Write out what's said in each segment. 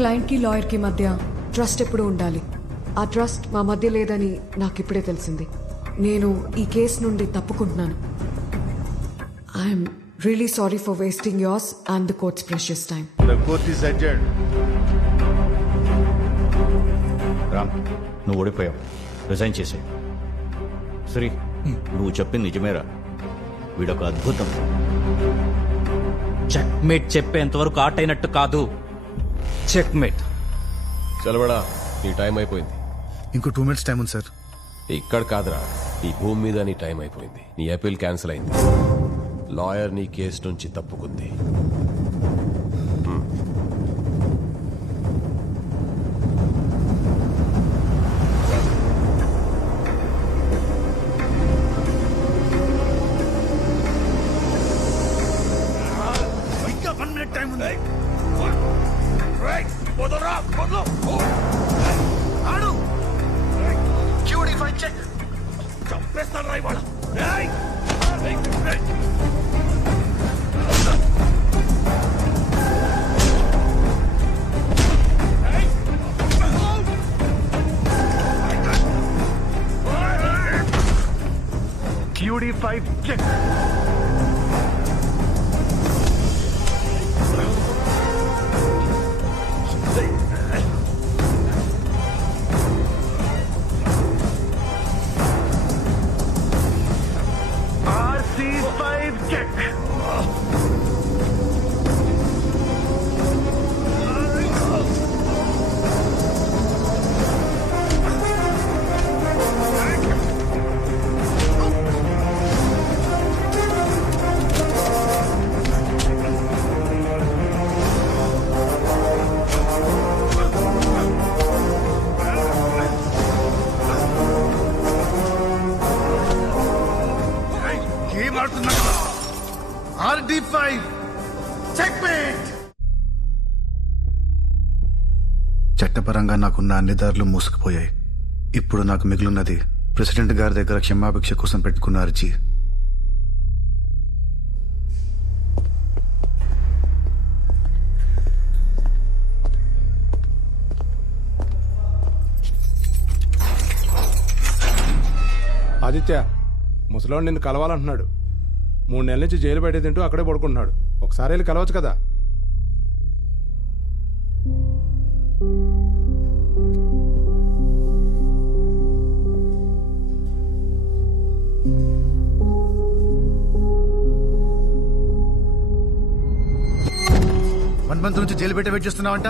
క్లయింట్కి లాయర్కి మధ్య ట్రస్ట్ ఎప్పుడు ఉండాలి. ఆ ట్రస్ట్ మా మధ్య లేదని నాకు ఇప్పుడే తెలిసింది. నేను ఈ కేసు నుండి తప్పుకుంటున్నాను. I'm really sorry for wasting yours and the court's precious time. The court is adjourned. Ram, నువ్వు ఓడిపోయావు. రిజైన్ చేసే. శ్రీ, నువ్వు చెప్పింది నిజమేరా? వీడొక అద్భుతం. చెక్మేట్ చెప్పేంతవరకు ఆట అయినట్టు కాదు. చెక్మేట్. చలవడా, నీ టైం అయిపోయింది. ఇంకో 2 minutes టైం ఉంది సార్. ఇక్కడ కాదురా, ఈ భూమి మీద నీ టైం అయిపోయింది. నీ అపీల్ క్యాన్సిల్ అయింది. లాయర్ నీ కేసు నుంచి తప్పుకుంది. ఇంకా 1 minute టైం ఉంది. ఆడు QD5 చెక్. చంపేస్తాను రా ఇవాళ. QD5 check. RC5 check. Game ఆడుతున్నా కదా. RD5 checkmate. చట్టపరంగా నాకున్న అన్ని దారులు మూసుకుపోయాయి. ఇప్పుడు నాకు మిగిలినది ప్రెసిడెంట్ గారి దగ్గర క్షమాభిక్ష కోసం పెట్టుకున్న అర్జీ. ఆదిత్య, ముసలాడు నిన్ను కలవాలంటున్నాడు. 3 నెలల నుంచి జైలు బయట తింటూ అక్కడే పడుకుంటున్నాడు. ఒకసారి వెళ్ళి కలవచ్చు కదా. వన్ మంత్ నుంచి జైలు బయట వెయిట్ చేస్తున్నావంట.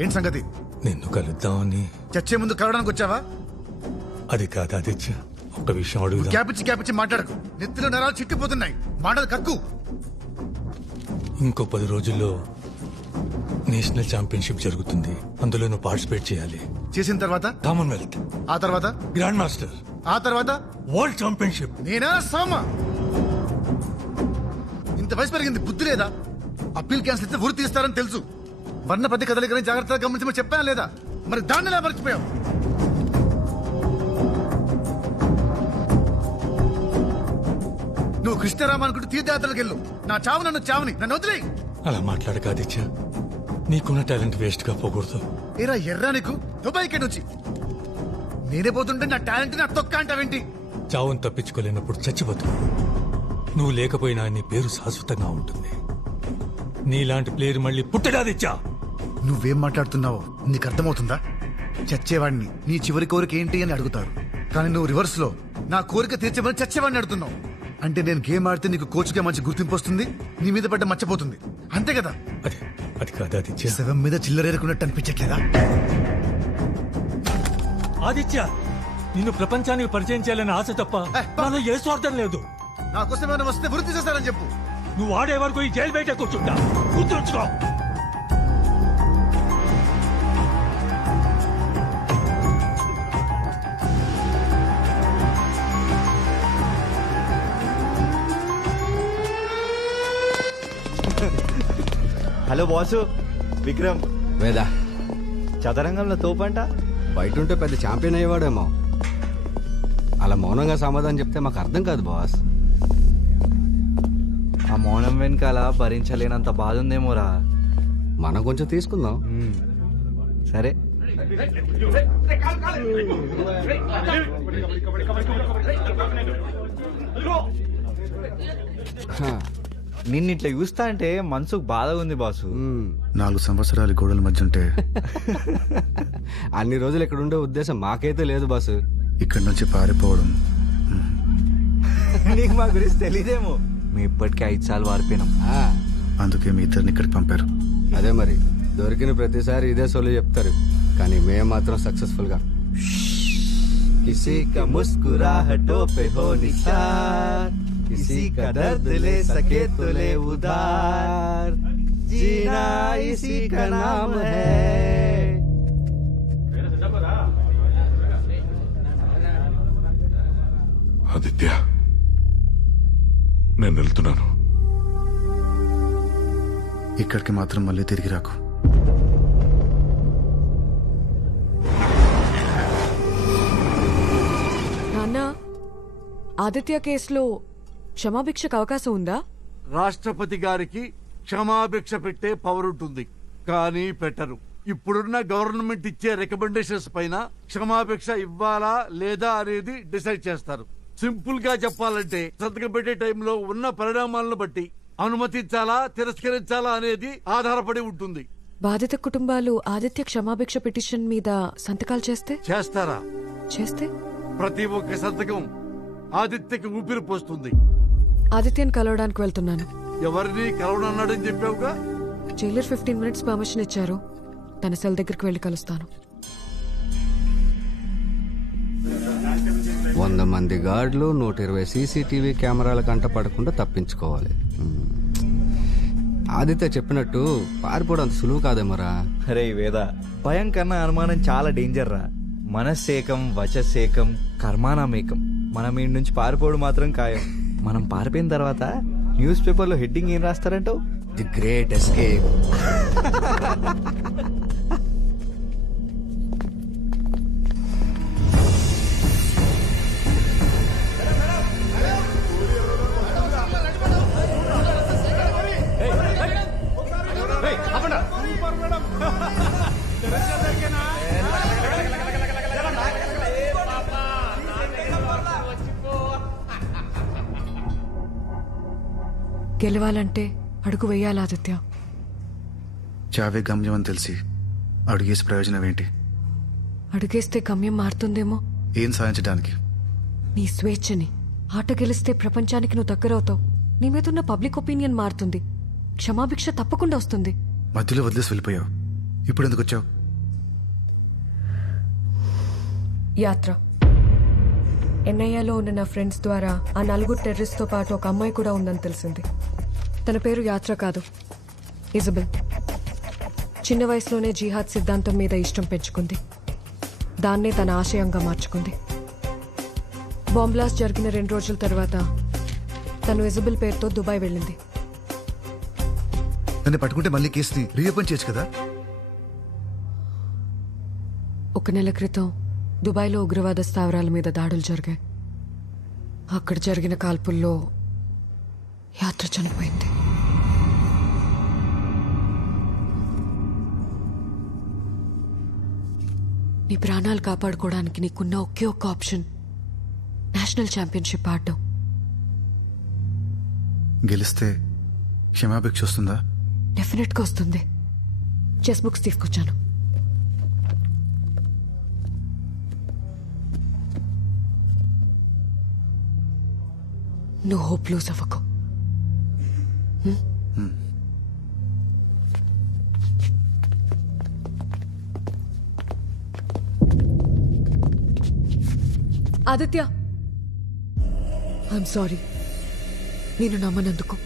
ఏంటి సంగతి? నిన్ను కలుద్దామని. చచ్చే ముందు కలవడానికి వచ్చావా? అది కాదు ఆదిత్య, ఒక విషయం అడుగుదా. క్యాపిచ్చి మాట్లాడకు. నెత్తిలో నరాలు చిక్కిపోతున్నాయి. మాటలు కక్కు. ఇంకో 10 రోజుల్లో నేషనల్ ఛాంపియన్షిప్ జరుగుతుంది. అందులో నువ్వు పార్టిసిపేట్ చేయాలి. చేసిన తర్వాత కామన్వెల్త్, ఆ తర్వాత గ్రాండ్ మాస్టర్, ఆ తర్వాత వరల్డ్ ఛాంపియన్షిప్. నేనా సామా? ఇంత వయసు పెరిగింది, బుద్ధి లేదా? అప్పీల్ క్యాన్సిల్ అయితే ఊరు తీస్తారని తెలుసు. వర్ణపతి కదలికని జాగ్రత్తగా గమనించమని చెప్పానా లేదా? మరి దాన్ని ఎలా మర్చిపోయావు? నువ్వు కృష్ణరామ అనుకుంటూ తీర్థయాత్రలకు వెళ్ళు. నా చావు నన్ను వదిలేయి. అలా మాట్లాడక ఆదిత్య, నీకున్న టాలెంట్ వేస్ట్ గా పోకూడదు. ఏరా ఎర్రా నీకు దుబాయ్కి నుంచి నేనే పోతుంటే నా టాలెంట్ నా తొక్క అంటావేంటి? చావును తప్పించుకోలేనప్పుడు చచ్చిపోతు. నువ్వు లేకపోయినా నీ పేరు శాశ్వతంగా ఉంటుంది. నీలాంటి ప్లేయర్ మళ్ళీ పుట్టడాదిచ్చా. నువ్వేం మాట్లాడుతున్నావో నీకు అర్థమవుతుందా? చచ్చేవాడిని నీ చివరి కోరిక ఏంటి అని అడుగుతారు, కానీ నువ్వు రివర్స్ లో నా కోరిక తీర్చేమని చచ్చేవాడిని అడుగుతున్నావు. అంటే నేను గేమ్ ఆడితే నీకు కోచ్గా మంచి గుర్తింపు వస్తుంది, నీ మీద పడ్డ మర్చిపోతుంది, అంతే కదా? అది కాదు ఆదిత్య. శవం మీద చిల్లరేరుకున్నట్టు అనిపించట్లేదా? ఆదిత్య, నిన్ను ప్రపంచానికి పరిచయం చేయాలని ఆశ తప్ప నాలో ఏ స్వార్థం లేదు. నా కోసం ఏమైనా వస్తే వృత్తి చేస్తారని చెప్పు. నువ్వు ఆడే వరకు ఈ జైలు బయట కూర్చుంటా. గుర్తుంచుకో. Hello boss, Vikram. వేదా, చదరంగంలో తోపంట. బయట ఉంటే పెద్ద ఛాంపియన్ అయ్యేవాడేమో. అలా మౌనంగా సమాధానం చెప్తే మాకు అర్థం కాదు బాస్. ఆ మౌనం వెనకాల భరించలేనంత బాధ ఉందేమోరా. మనం కొంచెం తీసుకుందాం. సరే నిన్ను ఇట్లా చూస్తా అంటే మనసుకు బాధగా ఉంది బాసు. 4 సంవత్సరాలు గోడల మధ్య ఉంటే అన్ని రోజులు ఇక్కడ ఉండే ఉద్దేశం మాకైతే లేదు బాసు. ఇక్కడి నుంచి పారిపోవడం నీకు మా గురించి తెలీదేమో, మేము ఇప్పటికే 5 సార్లు వారిపోయినాం. ఆ, అందుకే మీ ఇద్దరిని ఇక్కడికి పంపారు. అదే మరి దొరికిన ప్రతిసారి ఇదే సోలు చెప్తారు, కానీ మేము మాత్రం సక్సెస్ఫుల్ గా किसी का मुस्कुराहटों पे हो निसार, किसी का दर्द ले सके तो ले उधार, जीना इसी का नाम है. ఆదిత్య, నేను వెళ్తున్నాను. ఇక్కడికి మాత్రం మళ్ళీ తిరిగి రాకు. నాన్న, ఆదిత్య కేసులో క్షమాభిక్షకు అవకాశం ఉందా? రాష్ట్రపతి గారికి క్షమాభిక్ష పెట్టే పవర్ ఉంటుంది, కానీ పెట్టరు. ఇప్పుడున్న గవర్నమెంట్ ఇచ్చే రికమెండేషన్స్ పైన క్షమాభిక్ష ఇవ్వాలా లేదా అనేది డిసైడ్ చేస్తారు. సింపుల్ గా చెప్పాలంటే సంతకం పెట్టే టైంలో ఉన్న పరిణామాలను బట్టి అనుమతించాలా తిరస్కరించాలా అనేది ఆధారపడి ఉంటుంది. బాధిత కుటుంబాలు ఆదిత్య క్షమాభిక్ష పిటిషన్ మీద సంతకాలు చేస్తారా? చేస్తే ప్రతి ఒక్క సంతకం ఆదిత్యకి ఊపిరి పోస్తుంది. ఆదిత్యను కలవడానికి వెళ్తున్నాను. ఎవరిని కలవనన్నాడని చెప్పావుగా? జైలర్ 15 minutes పర్మిషన్ ఇచ్చారు. తన సెల్ దగ్గరికి వెళ్లి కలుస్తాను. 100 మంది గార్డులు 120 సీసీటీవీ కెమెరాల కంట పడకుండా తప్పించుకోవాలి. ఆదిత్య చెప్పినట్టు పారిపోవడం అంత సులువు కాదేమోరా. అరే వేద, భయం కన్నా అనుమానం చాలా డేంజర్ రా. మనస్సేకం వచస్సేకం కర్మానామేకం. మనం ఈ నుంచి పారిపోవడం మాత్రం ఖాయం. మనం పారిపోయిన తర్వాత న్యూస్ పేపర్లో హెడ్డింగ్ ఏం రాస్తారంటావు? The great escape. గెలవాలంటే అడుగు వేయాలి ఆదిత్య. చావే గమ్యం అని తెలిసి అడుగేసి ప్రయోజనం ఏంటి? అడుగేస్తే గమ్యం మారుతుందేమో. ఏం సాధించడానికి? నీ స్వేచ్ఛని. ఆట గెలిస్తే ప్రపంచానికి నువ్వు దగ్గరవుతావు. నీ మీదున్న పబ్లిక్ ఒపీనియన్ మారుతుంది. క్షమాభిక్ష తప్పకుండా వస్తుంది. మధ్యలో వదిలేసి వెళ్ళిపోయావు. ఇప్పుడు ఎందుకు వచ్చావు? యాత్ర. ఎన్ఐఏలో ఉన్న నా ఫ్రెండ్స్ ద్వారా ఆ 4 టెర్రరిస్ట్ తో పాటు ఒక అమ్మాయి కూడా ఉందని తెలిసింది. తన పేరు యాత్ర కాదు, ఇజబెల్. చిన్న వయసులోనే జిహాద్ సిద్ధాంతం మీద ఇష్టం పెంచుకుంది. దాన్నే తన ఆశయంగా మార్చుకుంది. బాంబ్ బ్లాస్ట్ జరిగిన 2 రోజుల తర్వాత తను ఇజబెల్ పేరుతో దుబాయ్ వెళ్ళింది. నన్ను పట్టుకుంటే మళ్ళీ కేసుని రీఓపెన్ చేయొచ్చు కదా? 1 నెల క్రితం దుబాయ్లో ఉగ్రవాద స్థావరాల మీద దాడులు జరిగాయి. అక్కడ జరిగిన కాల్పుల్లో యాత్ర చనిపోయింది. నీ ప్రాణాలు కాపాడుకోవడానికి నీకున్న ఒకే ఒక్క ఆప్షన్ నేషనల్ ఛాంపియన్షిప్ ఆడడం. గెలిస్తే క్షమాభిక్ష వస్తుందా? డెఫినెట్ గా వస్తుంది. చెస్ బుక్స్ తీసుకొచ్చాను. నువ్వు హోప్ లూజ్ అవ్వకు. ఆదిత్య, ఐఎమ్ సారీ నేను నమ్మనందుకు.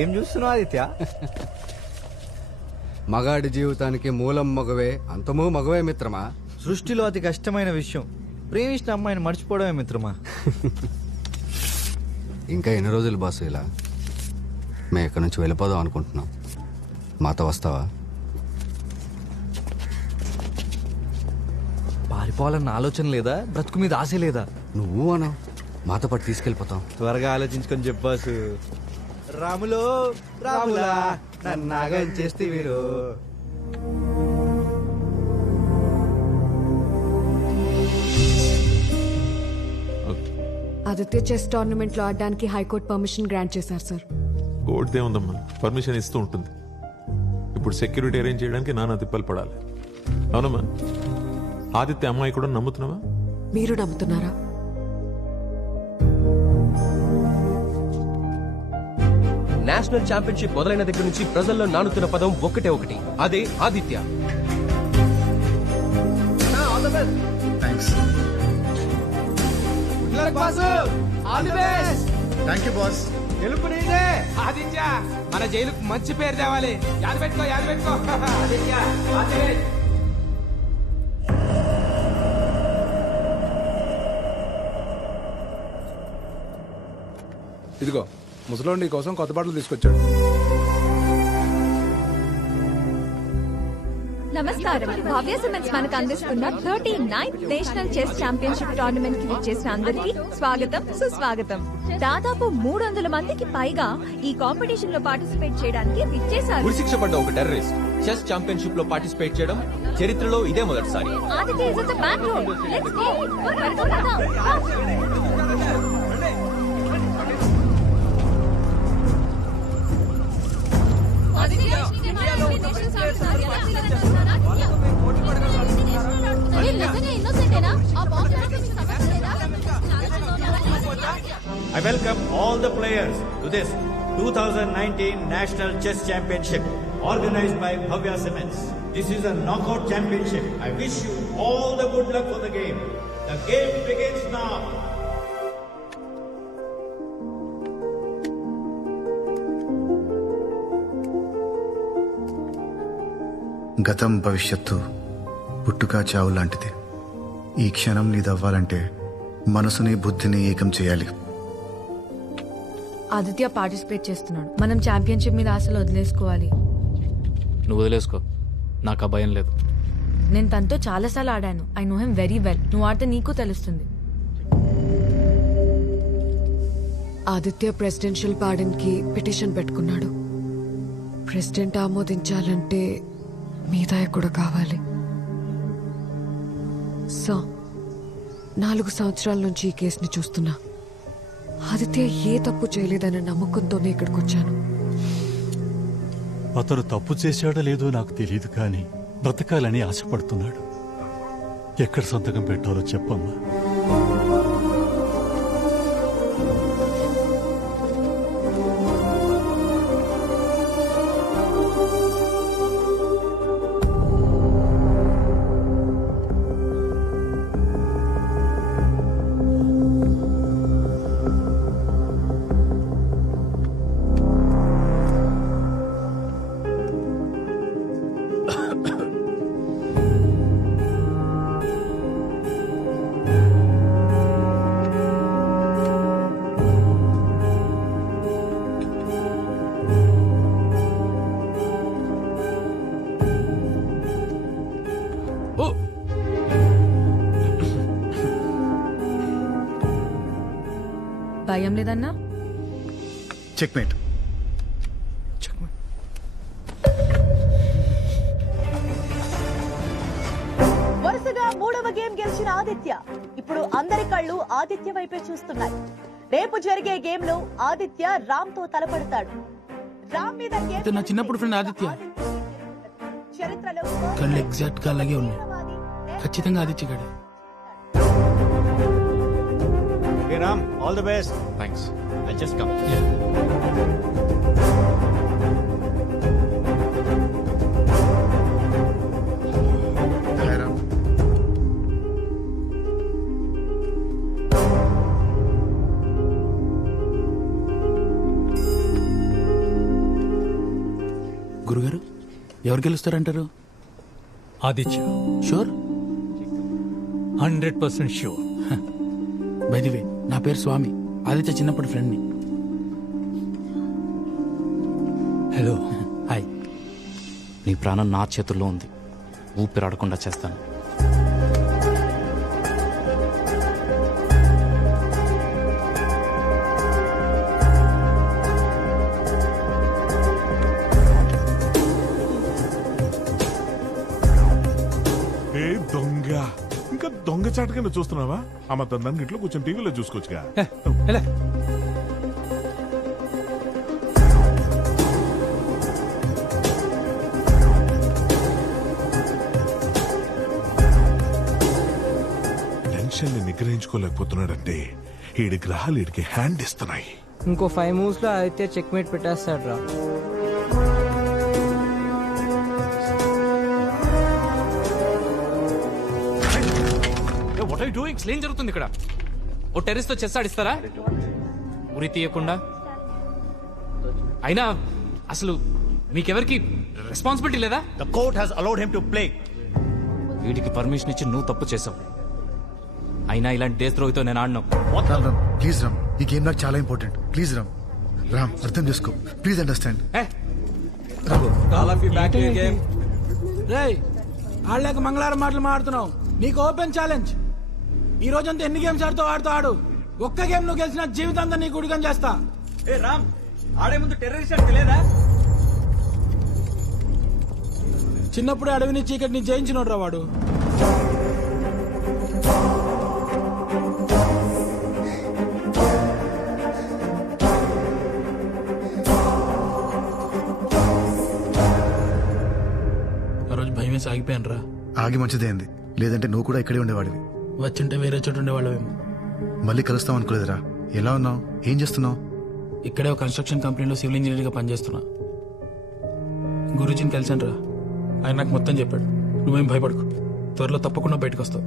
ఏం చూస్తున్నావు ఆదిత్య? మగాడి జీవితానికి మూలం మగవే, అంతమూ మగవే మిత్రమా. సృష్టిలో అతి కష్టమైన విషయం ప్రేమించిన అమ్మాయిని మర్చిపోవడమే మిత్రమా. ఇంకా ఎన్ని రోజులు బాసు ఇలా? మేము ఇక్కడి నుంచి వెళ్ళిపోదాం అనుకుంటున్నాం. మాతో వస్తావా? పారిపోవాలన్న ఆలోచన లేదా? బ్రతుకు మీద ఆశ లేదా? నువ్వు అను, మాతో పాటు తీసుకెళ్ళిపోతాం. త్వరగా ఆలోచించుకొని చెప్పాసు. రాములో రాములా నన్నాగం చేస్తే వీరు. ఆదిత్య చెస్ టోర్నమెంట్ లో ఆడడానికి హైకోర్టు పర్మిషన్ గ్రాంట్ చేశారు సార్. కోర్టుదే ఉందమ్మా, పర్మిషన్ ఇస్తూ ఉంటుంది. ఇప్పుడు సెక్యూరిటీ అరేంజ్ చేయడానికి నానా తిప్పలు పడాలి. అవునమ్మా? ఆదిత్య అమ్మాయి కూడా నమ్ముతున్నావా? మీరు నమ్ముతున్నారా? నేషనల్ ఛాంపియన్షిప్ మొదలైన దగ్గర నుంచి ప్రజల్లో నానుతున్న పదం ఒకటే ఒకటి, అదే Aditya. Thank you boss. Aditya మన జైలుకు మంచి పేరు తేవాలి. యాద పెట్టుకో ఆదిత్య. ఇదిగో ముసలోడు నీ కోసం కొత్త బట్టలు తీసుకొచ్చాడు. నమస్కారం. భవ్య సిమెంట్స్ మనకు అందిస్తున్న 39th national chess championship tournament కి విచ్చేసిన అందరికీ స్వాగతం, సుస్వాగతం. దాదాపు 300 మందికి పైగా ఈ కాంపిటీషన్ లో పార్టిసిపేట్ చేయడానికి విచ్చేశారు. ఉరిశిక్ష పడ్డ ఒక టెర్రరిస్ట్ చెస్ ఛాంపియన్షిప్ లో పార్టిసిపేట్ చేయడం చరిత్రలో ఇదే మొదటిసారి. Aditya is at the back door. Let's go. త్వరగా పద. I welcome all the players to this 2019 National Chess Championship organized by Bhavya Cements. This is a knockout championship. I wish you all the good luck for the game. The game begins now. గతం భవిష్యత్తు పుట్టుక చావు లాంటిది. ఈ క్షణం నీదవ్వాలంటే మనసుని బుద్ధిని ఏకం చేయాలి. ఆదిత్య పార్టిసిపేట్ చేస్తున్నాడు. మనం ఛాంపియన్షిప్ మీద ఆశలు వదిలేసుకోవాలి. నువ్వు వదిలేసుకో, నాకు ఆ భయం లేదు. నేను తనతో చాలాసార్లు ఆడాను. I know him very well. నువ్వు ఆడితే నీకు తెలుస్తుంది. ఆదిత్య ప్రెసిడెన్షియల్ పార్డన్ కి పిటిషన్ పెట్టుకున్నాడు. ప్రెసిడెంట్ ఆమోదించాలంటే మీద కూడా కావాలి. సో 4 సంవత్సరాల నుంచి ఈ కేసుని చూస్తున్నా. ఆదిత్య ఏ తప్పు చేయలేదన్న నమ్మకంతోనే ఇక్కడికి వచ్చాను. అతను తప్పు చేశాడో లేదో నాకు తెలియదు, కానీ బ్రతకాలని ఆశపడుతున్నాడు. ఎక్కడ సంతకం పెట్టాలో చెప్పమ్మా. భయం లేదన్నా? చెక్మేట్. వరుసగా 3వ గేమ్ గెలిచిన ఆదిత్య ఇప్పుడు అందరి కళ్ళు ఆదిత్య వైపే చూస్తున్నాయి. రేపు జరిగే గేమ్ లో ఆదిత్య రామ్ తో తలపడతాడు. రామ్ మీద నా చిన్నప్పుడు ఫ్రెండ్ ఆదిత్య. చరిత్రలో కళ్ళు ఎగ్జాక్ట్ గా అలాగే ఉన్నాయి. ఖచ్చితంగా Aditya గడే. Hey Ram, all the best. Thanks. I'll just come. Hi Ram. ఎవరు గెలుస్తారంటారు? Aditya. Sure? 100% sure. By the way, నా పేరు స్వామి, ఆదిత్య చిన్నప్పటి ఫ్రెండ్ని. హలో. హాయ్. నీ ప్రాణం నా చేతుల్లో ఉంది, ఊపిరాడకుండా చేస్తాను. దొంగ, ఇంకా దొంగ చాటుగా చూస్తున్నావా? అమ్మ తన ఇంట్లో కూర్చొని టీవీలో చూసుకోవచ్చుగా. టెన్షన్ ని నిగ్రహించుకోలేకపోతున్నాడంటే ఈడి గ్రహాలు ఈడికి హ్యాండ్ ఇస్తున్నాయి. ఇంకో 5 moves లో ఆదిత్య చెక్మేట్ పెట్టేస్తాడు రా. What are you doing? ఏం జరుగుతుంది ఇక్కడ? ఓ టెర్రస్ తో చెస్ ఆడిస్తారా? ఉరి తీయకుండా. అయినా అసలు మీకెవరికి రెస్పాన్సిబిలిటీ లేదా? The court has allowed him to play. వీడికి పర్మిషన్ ఇచ్చి నువ్వు తప్పు చేసావు. అయినా ఇలాంటి దేశద్రోహితో నేను ఆడను. రామ్ ప్లీజ్ రామ్, ఈ గేమ్ నాకు చాలా ఇంపార్టెంట్. ప్లీజ్ రామ్, రామ్ అర్థం చేసుకో, ప్లీజ్ అండర్స్టాండ్. రేయ్, ఆడలేక మంగళవారం మాటలు మాడుతున్నావు. నీకు ఓపెన్ ఛాలెంజ్. ఈ రోజంతా ఎన్ని గేమ్స్ ఆడుతూ ఆడు. ఒక్క గేమ్ నువ్వు గెలిచిన జీవితం అంతా నీకు ఉడికం చేస్తా. ఏ రామ్, ఆడే ముందు టెర్రరిస్ట్ అంటే తెలియదా? చిన్నప్పుడే అడవిని చీకటిని జయించినోడ్రా వాడు. ఆ రోజు భయమే సాగిపోయాను రా. ఆగి మంచిదైంది, లేదంటే నువ్వు కూడా ఇక్కడే ఉండేవాడివి. వచ్చింటే వేరే చోటు ఉండేవాళ్ళమేమో. మళ్ళీ కలుస్తాం అనుకోలేదురా. ఎలా ఉన్నావు? ఏం చేస్తున్నావు? ఇక్కడే ఒక కన్స్ట్రక్షన్ కంపెనీలో సివిల్ ఇంజనీర్ గా పనిచేస్తున్నా. గురుజీని కలిసాను రా. ఆయన నాకు మొత్తం చెప్పాడు. నువ్వేం భయపడకు, త్వరలో తప్పకుండా బయటకు వస్తావు.